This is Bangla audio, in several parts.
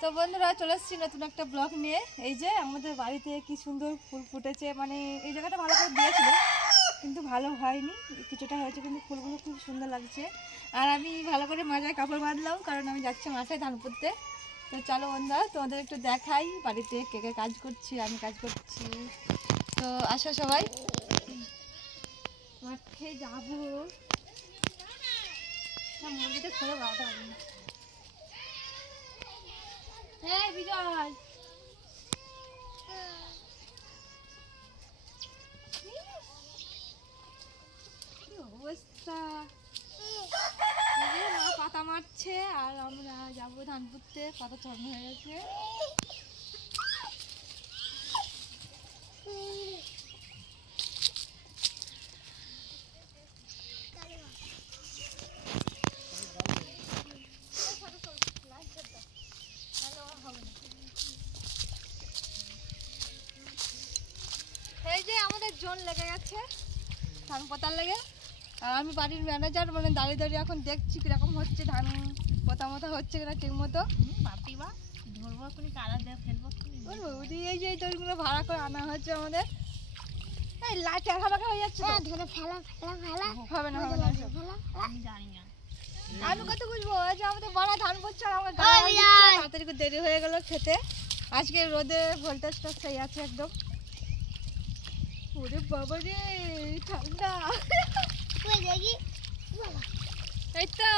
তো বন্ধুরা চলে এসেছি নতুন একটা ব্লগ নিয়ে। এই যে আমাদের বাড়িতে কি সুন্দর ফুল ফুটেছে, মানে এই জায়গাটা ভালো করে দিয়েছিল কিন্তু ভালো হয়নি, কিছুটা হয়েছে কিন্তু ফুলগুলো খুব সুন্দর লাগছে। আর আমি ভালো করে মাজায় কাপড় বাঁধলাম কারণ আমি যাচ্ছি মাথায় ধান পুঁততে। তো চলো বন্ধুরা তোমাদের একটু দেখাই বাড়িতে কে কে কাজ করছি, আমি কাজ করছি। তো আসো সবাই, মাঠে যাবো। মুরগিটা খোলা বাড়াতে পারি না। হ্যাঁ বিজয়, অবস্থা মা পাতা মারছে আর আমরা যাবো ধান পুঁততে। পাতা চড়ানো হয়ে গেছে। এই যে আমাদের জোন লেগে গেছে ধান পোতার লেগে, আর আমি বাড়ির ম্যানেজার, মানে দাঁড়িয়ে দাঁড়িয়ে এখন দেখছি কিরকম হচ্ছে, ধান পোতা মতো হচ্ছে কিনা ঠিক মতো। এই যে এই দড়িগুলো ভাড়া করে আনা হচ্ছে আমাদের। এই লাইট আঁকা বাঁকা হয়ে যাচ্ছে, হবে না হবে না, আমি কত বুঝবো। যে আমাদের বড় ধান পড়ছে আর আমার তাড়াতাড়ি করে দেরি হয়ে গেল খেতে। আজকে রোদে ভোল্টেজটা সেই আছে একদম। ওরে বাবা রে ঠান্ডা। এই তো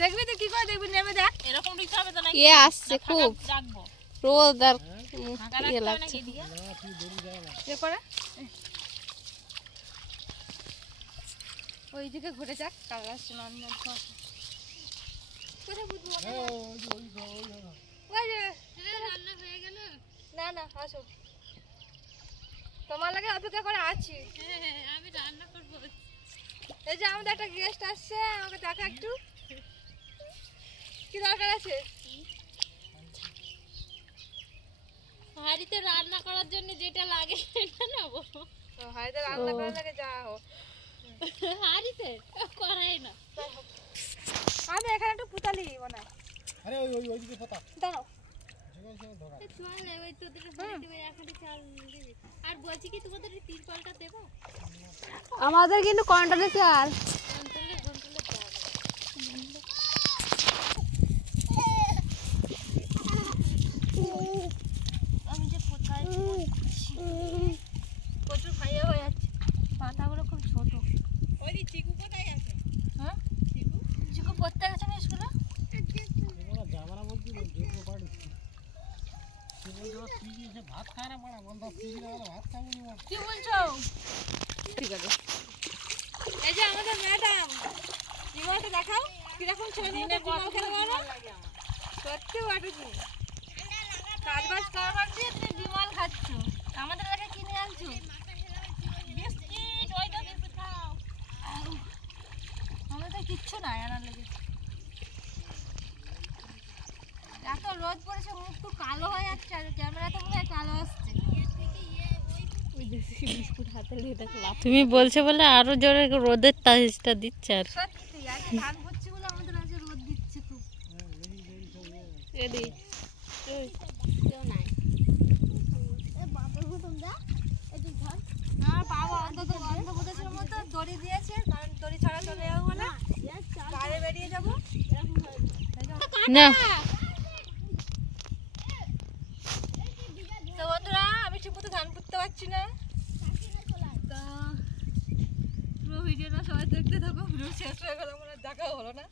দেখবি তো কি করে দেখবি, নেমে দেখ। এরকম দিতে হবে তো, না এ আসছে খুব রোদ আর ইয়ে লাগছে। এ করে ওই দিকে ঘুরে যাক, কাল আসছে না না না আসো, তোমার লাগে অপেক্ষা করে আছি। আমি রান্না করবো। এই যে আমাদের একটা গেস্ট আসছে, আমাকে দেখা একটু, কি দরকার আছে? হাড়িতে রান্না করার জন্য যেটা লাগে সেটা নেবো। হাড়িতে রান্না করার লাগে যা হোক, হাড়িতে করাই না। আমি এখানে একটু পুতালি মনে হয়। আরে ওই ওই ওইদিকে পোতা দাও। আমাদের কিন্তু কন্ট্রোলে চাল। আমি যে কোথায় প্রচুর খাইয়ে হয়ে যাচ্ছে, পাতাগুলো খুব ছোট। ওই চিকু কোথায় গেছে? হ্যাঁ চিকু পড়তে গেছে না স্কুলে? কি বলছো? ঠিক আছে। এই যে আমাদের ম্যাডাম, বিমলকে দেখাও কিরকম ছেলে মেয়েদের বিমল খেলে বাবা। সত্যি বাটুছি কাজ বাজ করবার দিয়ে তুমি বিমল খাচ্ছ, আমাদের কাছে কিনে আনছো বিস্কিট। ওই তো বিস্কিট খাও, আমাদের কিচ্ছু নাই আনার লেগে। এত রোদ পড়েছে, মুখ তো কালো হয়ে যাচ্ছে, আর ক্যামেরা তো মনে হয় কালো আসছে। তুমি বলছো বলে আরো জোরে রোদের তাজটা দিচ্ছে। আর সত্যি আজকে ধান পড়ছে বলে আমাদের আজ রোদ দিচ্ছে খুব। বাবা অন্তত অন্ধপ্রদেশের মতো দড়ি দিয়েছে, কারণ দড়ি ছাড়া চলে যাবো বলে বাইরে বেরিয়ে যাবো না। তো বন্ধুরা আমি ঠিক মতো ধান পুঁততে পারছি না, তো পুরো ভিডিওটা সবাই দেখতে থাকো। ভিডিও শেষ হয়ে গেল, আমার দেখা হলো না।